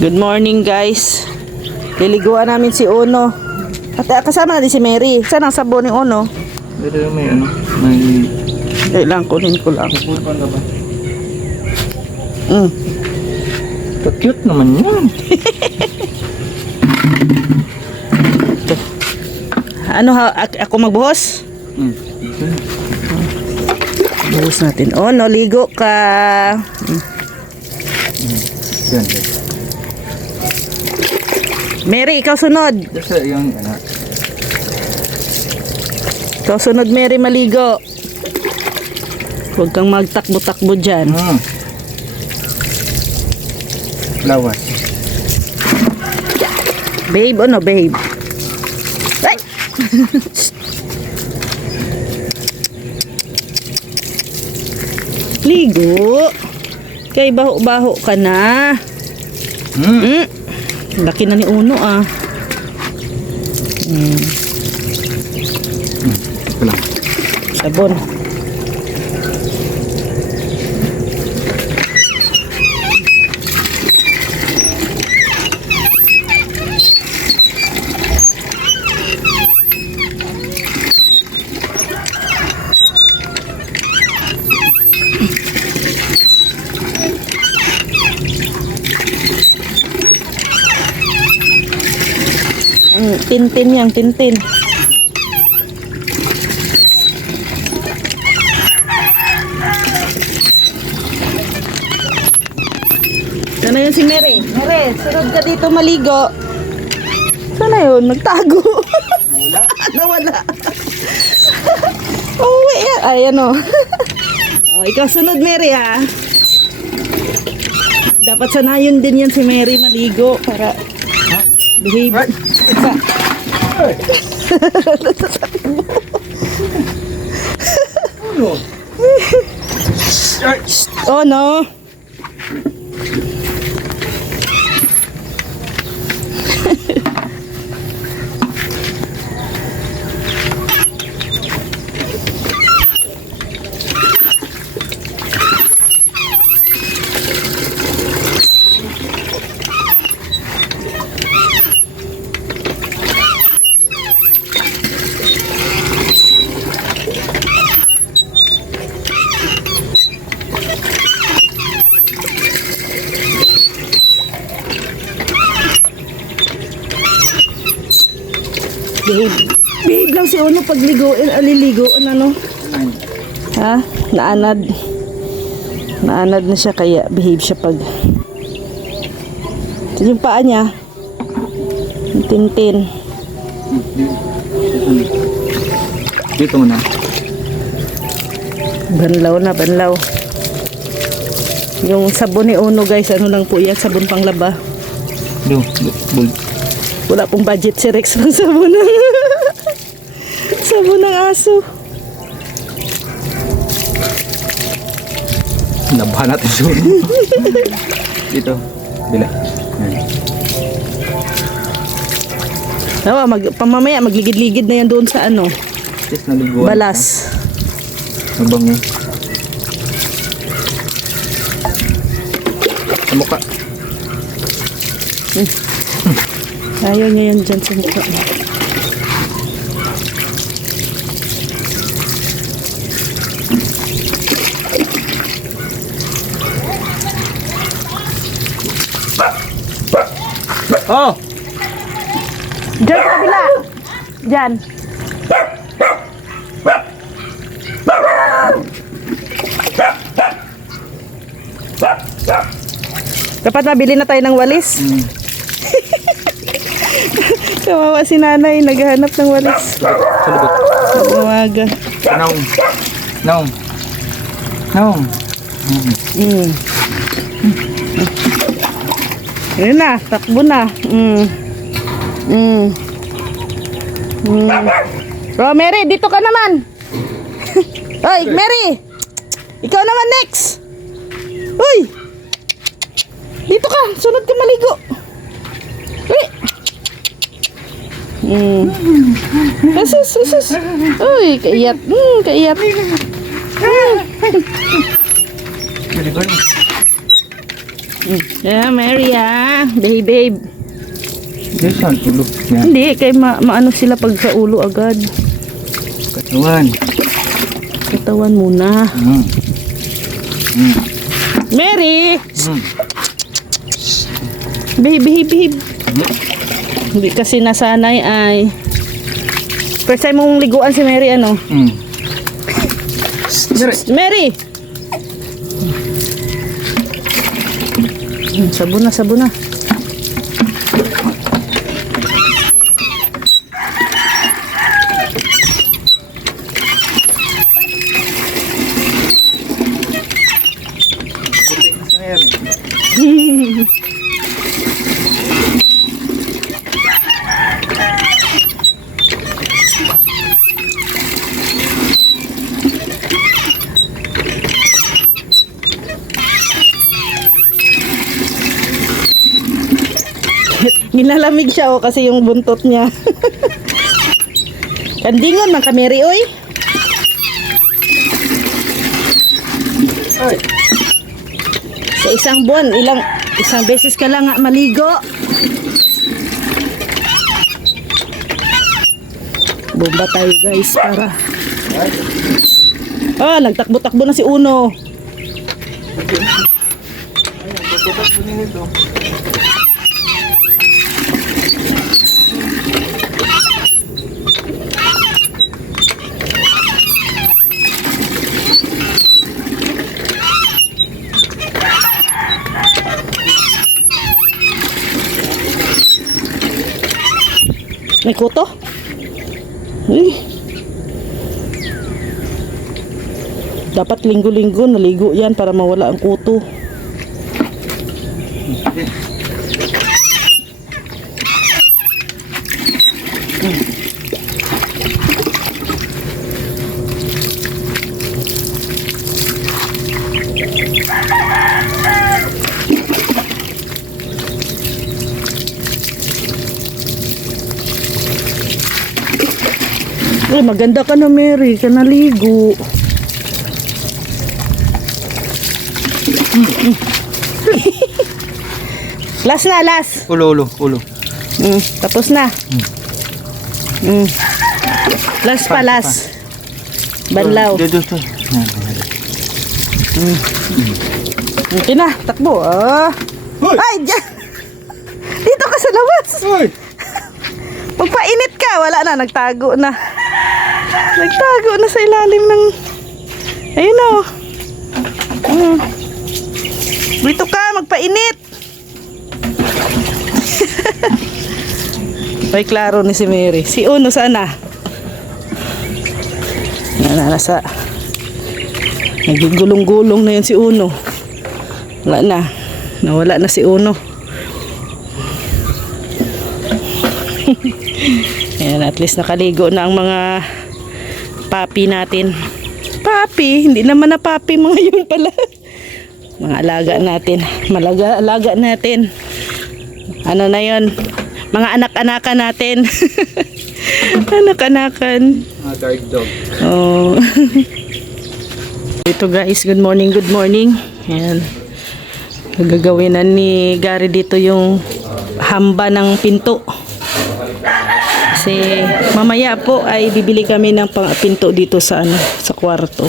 Good morning guys. Liliguan namin si Uno. At kasama natin si Mary. Saan ang sabon ni Uno? Pero may ano, may... Lang, kunin ko lang. Pulpan ka ba? Mm. Cute naman yan. Ano ha? Ako magbuhos? Buhos natin. Uno, ligo ka. Yan. Mary, ikaw sunod. Kasi yung ano... Ikaw sunod, Mary, maligo. Huwag kang magtakbo-takbo dyan. Lawas. Babe, ano, babe? Ay! Ligo. Kay baho-baho ka na. Laki na ni Uno ah. Ito lang. Sabon. Tintin yang tintin. Sana yun si Mary. Mary, sunod ka dito maligo. Sana yun? Nagtago. Nawala. Nawala. Uwi yan. Ayan o. Oh, ikaw sunod Mary ha. Dapat sanayon din yan si Mary maligo para behave. Oh no. Behave lang si Uno pag aliligoon ano. Ha? Naanad. Naanad na siya kaya behave siya pag. Ito yung paa niya. Yung tintin. Dito mo na. Banlaw na, banlaw. Yung sabon ni Uno guys, ano lang po yan, sabon pang laba. Wala pong budget si Rex ng sabon ng sabon ng aso. Labahan natin siya. Dito. Bila. Nawa, pamamaya magligid-ligid na yan doon sa ano. Yes, naliguan. Balas. Mabango. Sa mukha. Ayaw niya yan dyan sa mukha. Oh! Diyan sa kabila. Diyan. Dapat mabili na tayo ng walis. Kawawa si nanay, naghahanap ng walis. Sa lubot. Umaga. Naong. Naong. Naong. Yun na, takbo na. Oh, Mary, dito ka naman. Oy, Mary. Ikaw naman next. Uy. Dito ka, sunod ka maligo. Uy. Sus. Uy, kaiyat. Kaiyat. Very good. Yeah, Mary Babe, babe. Yes, saan tulog yan. Hindi, kay maano sila pag sa ulo agad. Katawan. Katawan muna. Mary! Babe, babe, babe. Hindi kasi nasanay ay. First time mong liguan si Mary, ano? Mary! Sabon na, sabon na. Nilalamig siya kasi yung buntot niya. Kandingon man ka, Mary, oy. Sa isang buwan, isang beses ka lang nga maligo. Bomba tayo, guys, para. Nagtakbo-takbo na si Uno. May kuto? Dapat linggo-linggo naligo yan para mawala ang kuto. Maganda ka na, Mary, ka naligo. Last na, last. Ulo. Tapos na. Last pa, last. Banlaw. Dito. Okay na, takbo. Ay, dyan. Dito ka sa labas. Magpainit ka. Wala na, nagtago na. Nagtago na sa ilalim ng... Ayun o. Dito ka, magpainit. May klaro ni si Mary. Si Uno sana. Nasa... Nagigulong-gulong na yun si Uno. Wala na. Nawala na si Uno. Ayan, at least nakaligo na ang mga papi natin. Papi? Hindi naman na papi mga yun pala. Mga alaga natin. Alaga natin. Ano na yun? Mga anak-anakan natin. Anak-anakan. Mga guard dog. Oh. Ito guys, good morning, good morning. Ayan. Gagawin na ni Gary dito yung hamba ng pinto. Kasi mamaya po ay bibili kami ng pinto dito sa sa kwarto.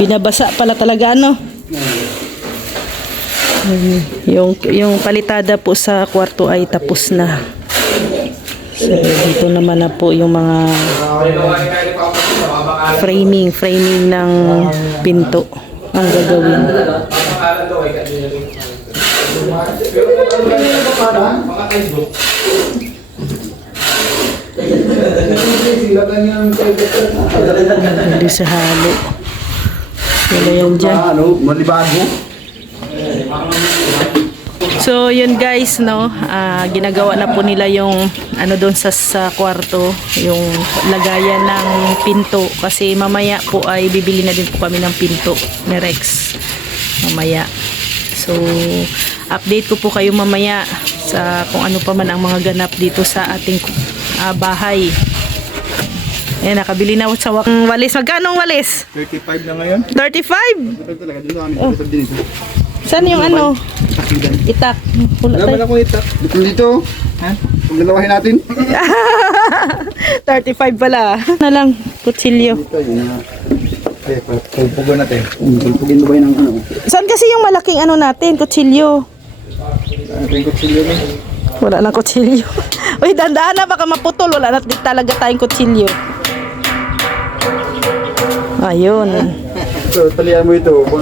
Binabasa pala talaga yung palitada po sa kwarto ay tapos na. So dito naman na po yung mga framing ng pinto ang gagawin. Hindi sa halo. Wala yan dyan. So yun guys, ginagawa na po nila yung doon sa kwarto, yung lagayan ng pinto kasi mamaya po ay bibili na din po kami ng pinto ni Rex mamaya. So update ko po kayo mamaya sa kung ano pa man ang mga ganap dito sa ating bahay. Ayan, nakabili na sa walis. Magkano ang walis? 35 na ngayon. 35? Ito talaga, dito kami. Oh. Ito din ito. Saan yung ano? Takidan. Itak. Pula Wala tayo. ba akong itak? Dito. Ha? Paglalawahin natin. 35 pala. Na lang, kutsilyo. Ito yun na. Okay, pagpugan natin. Pagpugin mo ba yun ang ano? Saan kasi yung malaking ano natin, kutsilyo? Ano yung kutsilyo mo? Wala nang kutsilyo. Uy, dandaan na, baka maputol. Wala na talaga tayong kutsilyo. Ayun. So, talihan mo ito. Oo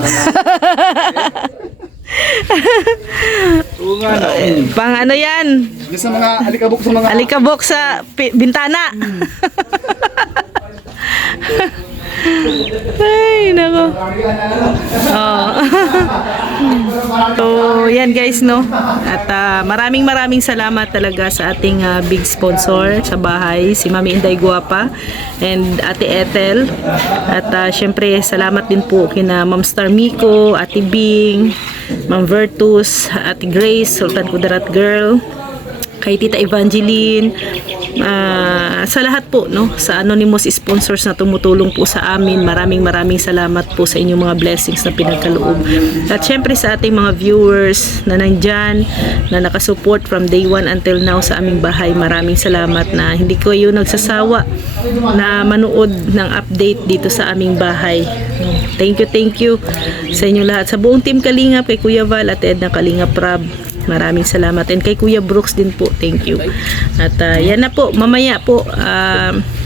nga na. Pang ano yan? Yung sa mga alikabok sa mga... Alikabok sa bintana. Ay, nako. Oh. So, yan guys, no? At maraming salamat talaga sa ating big sponsor sa bahay, si Mami Inday Guapa and Ate Ethel. At syempre, salamat din po kina Ma'am Star Miko, Ate Bing, Ma'am Vertus, Ate Grace, Sultan Kudarat Girl, kay Tita Evangeline, sa lahat po, no, sa anonymous sponsors na tumutulong po sa amin. Maraming salamat po sa inyong mga blessings na pinagkaloob. At syempre sa ating mga viewers na nandyan, na nakasupport from day one until now sa aming bahay, maraming salamat na hindi ko yung nagsasawa na manood ng update dito sa aming bahay. Thank you sa inyong lahat, sa buong team Kalingap, kay Kuya Val at Edna Kalingap Rab. Maraming salamat. And kay Kuya Brooks din po. Thank you. At yan na po. Mamaya po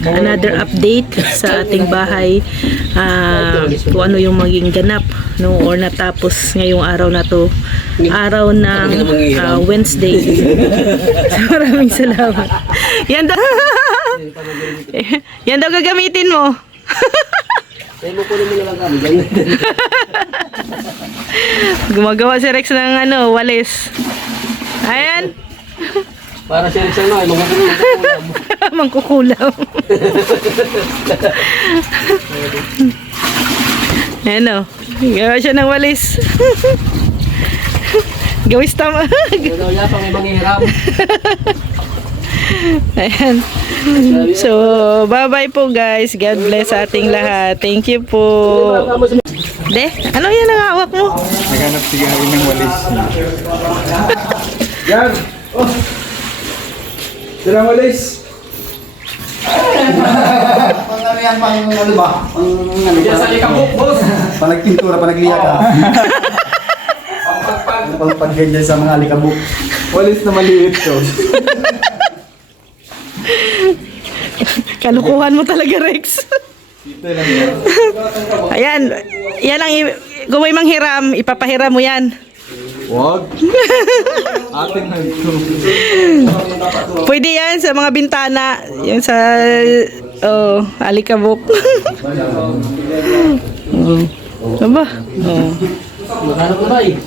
another update sa ating bahay. Kung ano yung maging ganap, no, or natapos ngayong araw na to. Araw ng Wednesday. Maraming salamat. Yan daw. Yan daw gagamitin mo. Gumagawa si Rex ng ano, walis. Ayan. Para siya rin sa'yo, ay Mangkukulam. Ayan o. Gawa siya ng walis. Gawis tama. daw niya pang ibang hiram. Ayan. So, bye-bye po guys. God bless sa ating lahat. Thank you po. De, ano yan ang hawak mo? Naghanap si Gary ng walis. Yan! Oh! Silang walis! Pang ano yan, pang ano ba? Pang ano ba? Sa likabok, boss. Pang nagpintura, pang nagliya ka. Pang pagganyan sa mga alikabok. Walis na maliit to. Kalukuhan mo talaga, Rex. Ito lang yan. Ayan. Yan ang kung may manghiram, ipapahiram mo yan. Wag! Ating na ito. Pwede yan sa mga bintana. Yung sa alikabok. Aba? Maghanap na ba eh?